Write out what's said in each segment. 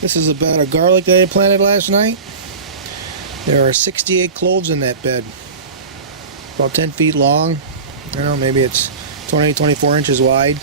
This is a bed of garlic that I planted last night. There are 68 cloves in that bed. About 10 feet long. I don't know, maybe it's 20, 24 inches wide.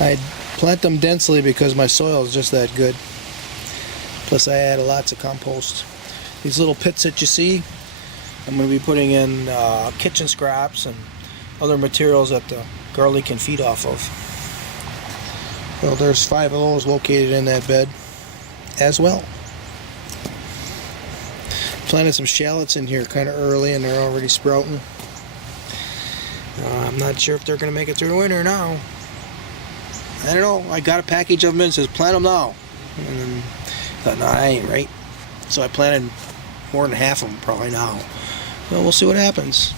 I plant them densely because my soil is just that good. Plus I added lots of compost. These little pits that you see, I'm going to be putting in kitchen scraps and other materials that the garlic can feed off of. Well, there's 5 of those located in that bed as well. Planted some shallots in here kind of early and they're already sprouting. I'm not sure if they're going to make it through the winter now. I don't know. I got a package of them and says plant them now. And then I thought, no, that ain't right. So I planted more than half of them probably now. Well, we'll see what happens.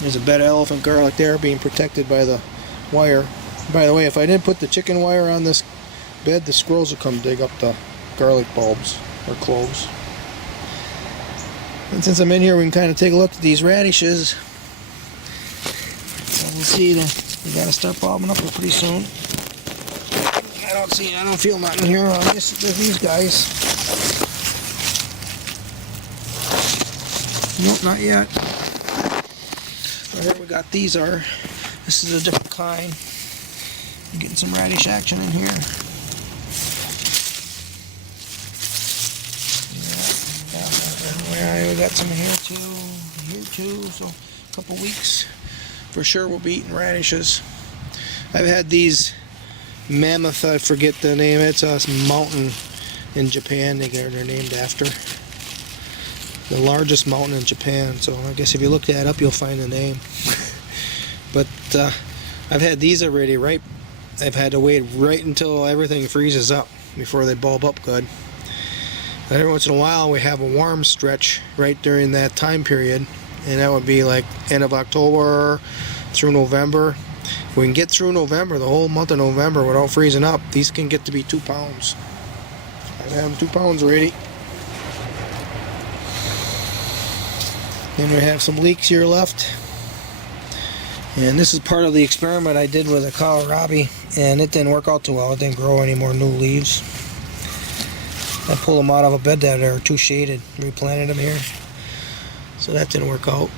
There's a bed of elephant garlic there being protected by the wire. By the way, if I didn't put the chicken wire on this bed, the squirrels would come dig up the garlic bulbs or cloves. And since I'm in here, we can kind of take a look at these radishes. So we'll see that we got to start bulbing up pretty soon. I don't feel nothing here on these guys. Nope, not yet. Right here we got these are. This is a different kind. I'm getting some radish action in here. Yeah, we got some here too. So a couple weeks for sure we'll be eating radishes. I've had these mammoth, I forget the name. It's a mountain in Japan. They're named after the largest mountain in Japan. So I guess if you look that up, you'll find the name. But I've had these already ripe. I've had to wait right until everything freezes up before they bulb up good. And every once in a while we have a warm stretch right during that time period, and that would be like end of October through November. If we can get through November, the whole month of November without freezing up, these can get to be 2 pounds. I've had them 2 pounds already. Then we have some leeks here left. And this is part of the experiment I did with a kohlrabi, and it didn't work out too well. It didn't grow any more new leaves. I pulled them out of a bed that are too shaded, replanted them here. So that didn't work out.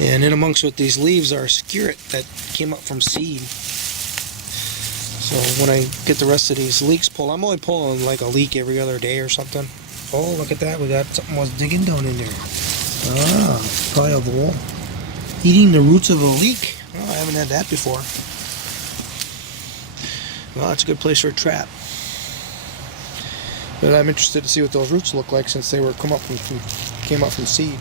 And in amongst with these leaves are skirret that came up from seed. So when I get the rest of these leeks pulled, I'm only pulling like a leek every other day or something. Oh, look at that. We got something was digging down in there. Ah, probably a vole. Eating the roots of a leek. Oh, I haven't had that before. Well, that's a good place for a trap. But I'm interested to see what those roots look like since they were came up from seed.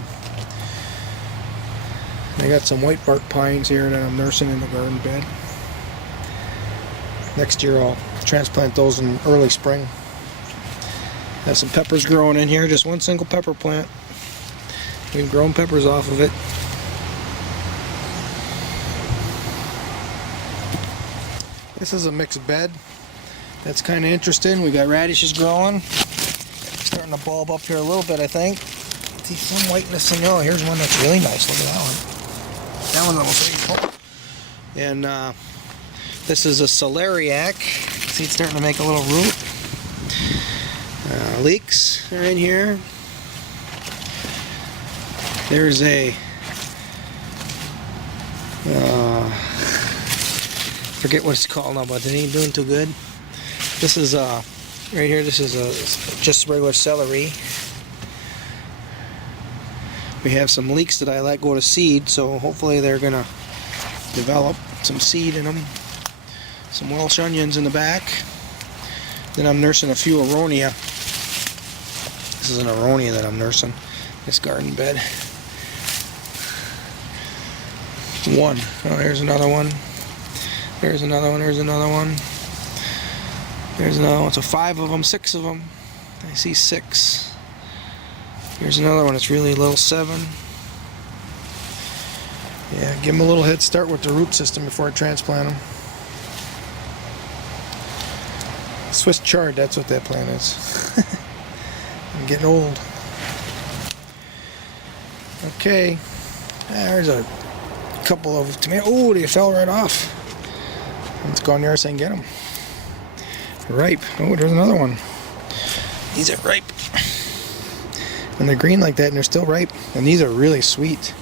I got some white bark pines here that I'm nursing in the garden bed. Next year I'll transplant those in early spring. Have some peppers growing in here, just one single pepper plant. We've grown peppers off of it. This is a mixed bed. That's kind of interesting. We got radishes growing. Starting to bulb up here a little bit, I think. See some whiteness in there. Oh, here's one that's really nice. Look at that one. That one's almost ready to pull. And this is a celeriac. See, it's starting to make a little root. Leeks are in here. There's a forget what it's called now, but it ain't doing too good. This is right here. This is just regular celery. We have some leeks that I let go to seed, so hopefully they're gonna develop some seed in them. Some Welsh onions in the back. Then I'm nursing a few aronia. This is an aronia that I'm nursing. This garden bed. One. Oh, here's another one. There's another one. There's another one. There's another one. So 5 of them, 6 of them. I see 6. Here's another one. It's really little, 7. Yeah, give them a little head start with the root system before I transplant them. Swiss chard, that's what that plant is. I'm getting old. Okay, there's a couple of tomatoes. Oh, they fell right off. Let's go in there so I can get them. Ripe. Oh, there's another one. These are ripe. And they're green like that and they're still ripe. And these are really sweet.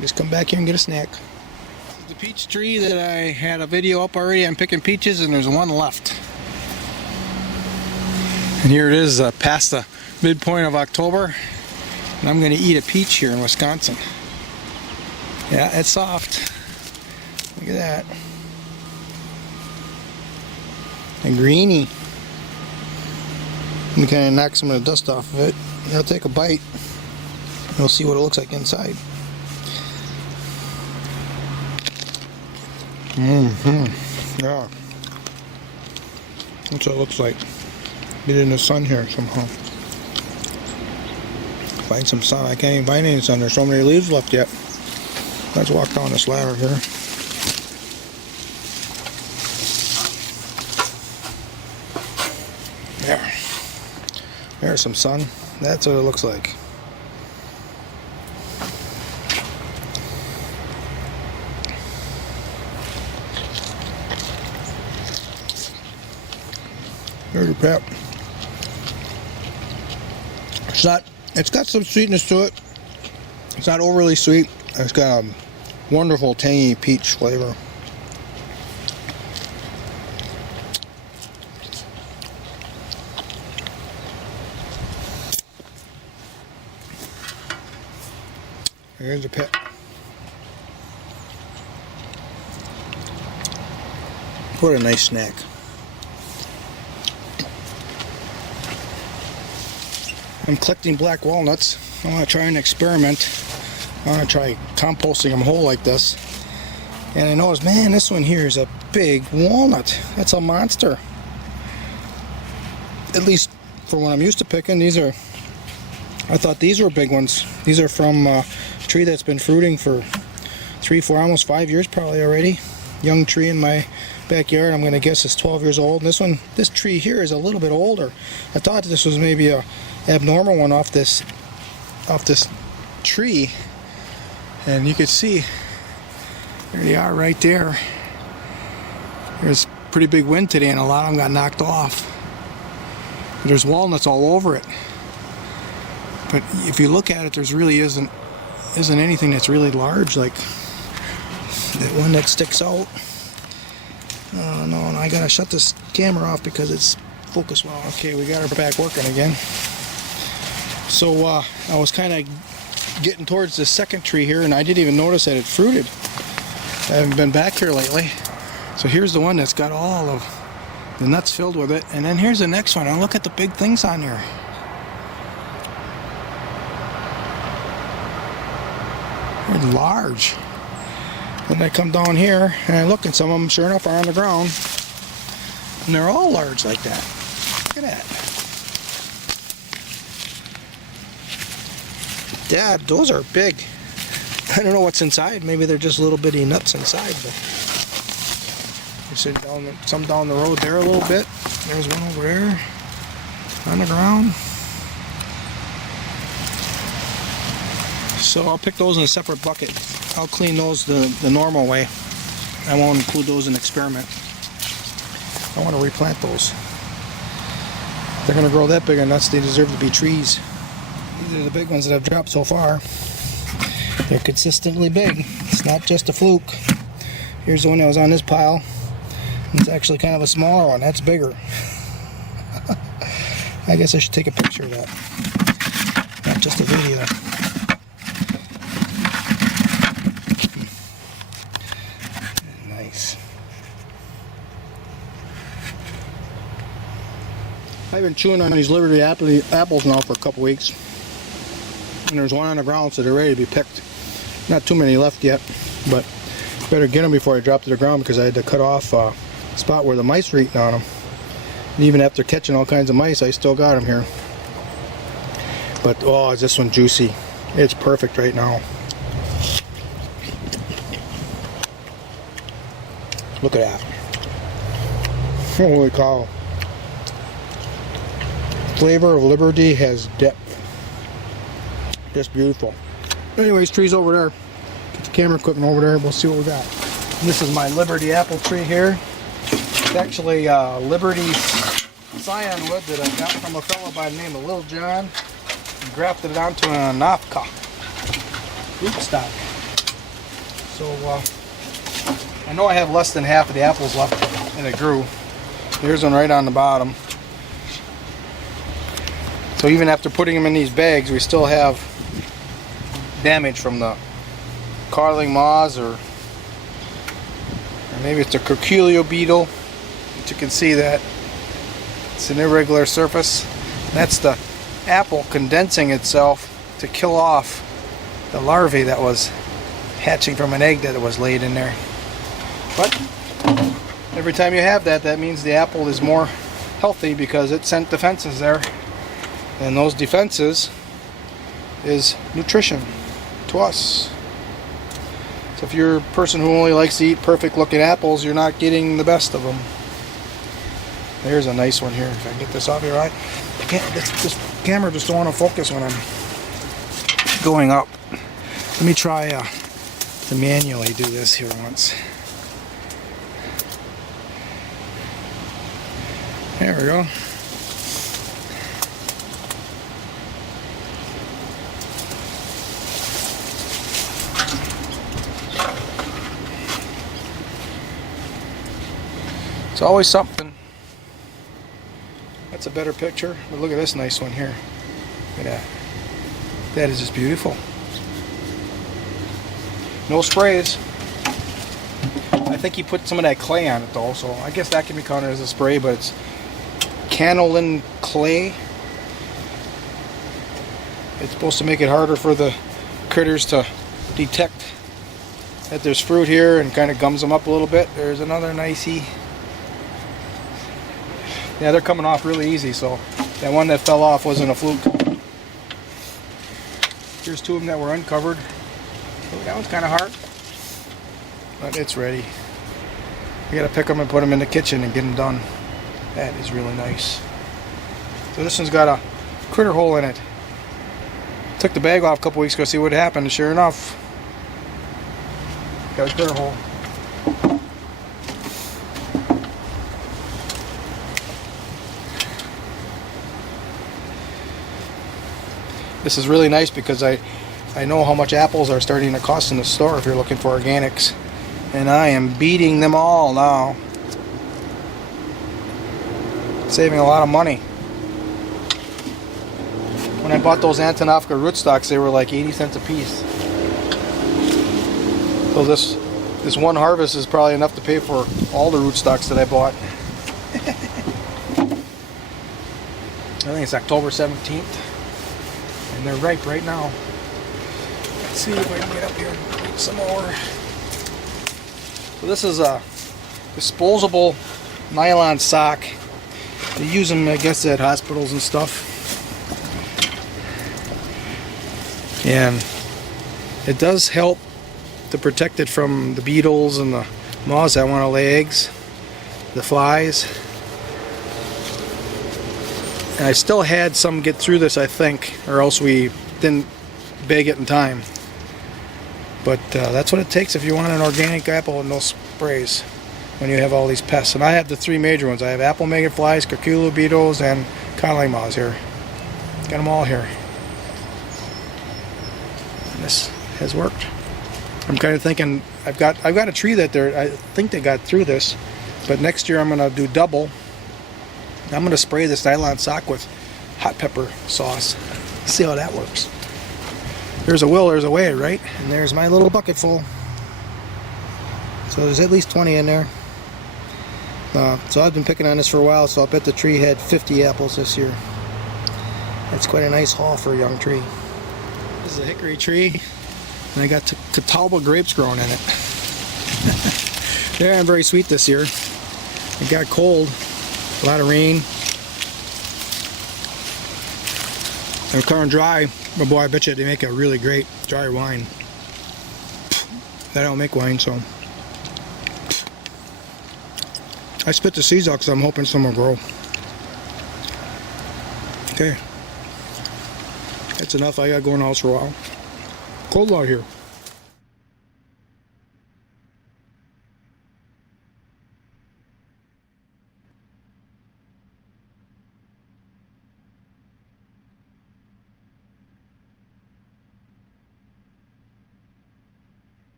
Just come back here and get a snack. The peach tree that I had a video up already. I'm picking peaches and there's one left. And here it is past the midpoint of October. And I'm going to eat a peach here in Wisconsin. Yeah, it's soft. Look at that. And greeny. And kind of knock some of the dust off of it. And I'll take a bite. And we'll see what it looks like inside. Yeah. That's what it looks like. Get in the sun here somehow. Find some sun. I can't even find any sun. There's so many leaves left yet. Let's walk down this ladder here. There. There's some sun. That's what it looks like. There's your pep. It's got some sweetness to it. It's not overly sweet. It's got a wonderful tangy peach flavor. Here's the pep. What a nice snack. I'm collecting black walnuts. I want to try an experiment. I want to try composting them whole like this. And I noticed, man, this one here is a big walnut. That's a monster. At least for what I'm used to picking. I thought these were big ones. These are from a tree that's been fruiting for 3, 4, almost 5 years probably already. Young tree in my backyard. I'm going to guess it's 12 years old. And this tree here is a little bit older. I thought this was maybe a abnormal one off this tree, and you could see there they are right there. There's pretty big wind today and a lot of them got knocked off. There's walnuts all over it, but if you look at it, there's really isn't anything that's really large like that one that sticks out. Oh no, I gotta shut this camera off because it's focused well. Okay, we got her back working again. So I was kind of getting towards the second tree here and I didn't even notice that it fruited. I haven't been back here lately. So here's the one that's got all of the nuts filled with it. And then here's the next one. And look at the big things on there. They're large. Then I come down here and I look and some of them sure enough are on the ground. And they're all large like that. Look at that. Yeah, those are big. I don't know what's inside. Maybe they're just little bitty nuts inside. But you're sitting down, some down the road there a little bit. There's one over there on the ground. So I'll pick those in a separate bucket. I'll clean those the normal way. I won't include those in the experiment. I want to replant those. If they're going to grow that big of nuts, they deserve to be trees. These are the big ones that I've dropped so far. They're consistently big. It's not just a fluke. Here's the one that was on this pile. It's actually kind of a smaller one. That's bigger. I guess I should take a picture of that. Not just a video. Nice. I've been chewing on these Liberty apples now for a couple weeks. And there's one on the ground, so they're ready to be picked. Not too many left yet, but better get them before I drop to the ground because I had to cut off a spot where the mice were eating on them. And even after catching all kinds of mice, I still got them here. But oh, is this one juicy. It's perfect right now. Look at that. Holy cow. Flavor of Liberty has depth. Just beautiful. Anyways, trees over there. Get the camera equipment over there. We'll see what we got. This is my Liberty apple tree here. It's actually Liberty Scion wood that I got from a fellow by the name of Little John. And grafted it onto an Anopka rootstock. So I know I have less than half of the apples left, and it grew. Here's one right on the bottom. So even after putting them in these bags, we still have damage from the carling moths, or maybe it's a curculio beetle. But you can see that it's an irregular surface. That's the apple condensing itself to kill off the larvae that was hatching from an egg that was laid in there. But every time you have that, that means the apple is more healthy because it sent defenses there, and those defenses is nutrition to us. So if you're a person who only likes to eat perfect looking apples, you're not getting the best of them. There's a nice one here. If I can get this off here, right? This camera just don't want to focus when I'm going up. Let me try to manually do this here once. There we go. It's always something. That's a better picture. But look at this nice one here. Look at that. That is just beautiful. No sprays. I think he put some of that clay on it though, so I guess that can be counted as a spray, but it's Canolan clay. It's supposed to make it harder for the critters to detect that there's fruit here, and kind of gums them up a little bit. There's another nicey. Yeah, they're coming off really easy, so that one that fell off wasn't a fluke. Here's two of them that were uncovered. Oh, that one's kind of hard, but it's ready. You gotta pick them and put them in the kitchen and get them done. That is really nice. So this one's got a critter hole in it. Took the bag off a couple weeks ago to see what happened, and sure enough, got a critter hole. This is really nice because I know how much apples are starting to cost in the store if you're looking for organics, and I am beating them all now. Saving a lot of money. When I bought those Antonovka rootstocks, they were like 80 cents a piece. So this one harvest is probably enough to pay for all the rootstocks that I bought. I think it's October 17th. And they're ripe right now. Let's see if I can get up here and eat some more. So this is a disposable nylon sock. They use them, I guess, at hospitals and stuff. And it does help to protect it from the beetles and the moths that want to lay eggs, the flies. And I still had some get through this, I think, or else we didn't bag it in time. But that's what it takes if you want an organic apple with no sprays when you have all these pests. And I have the three major ones. I have apple maggot flies, curculio beetles, and codling moths here. Got them all here. And this has worked. I'm kind of thinking I've got a tree that I think they got through this, but next year I'm going to do double. I'm going to spray this nylon sock with hot pepper sauce. See how that works. There's a will, there's a way, right? And there's my little bucket full. So there's at least 20 in there. So I've been picking on this for a while, so I bet the tree had 50 apples this year. That's quite a nice haul for a young tree. This is a hickory tree, and I got Catawba grapes growing in it. They aren't very sweet this year. It got cold. A lot of rain. They're current dry, but boy, I bet you they make a really great dry wine. I don't make wine, so I spit the seeds out because I'm hoping some will grow. Okay, that's enough. I gotta go in the house for a while. Cold out here.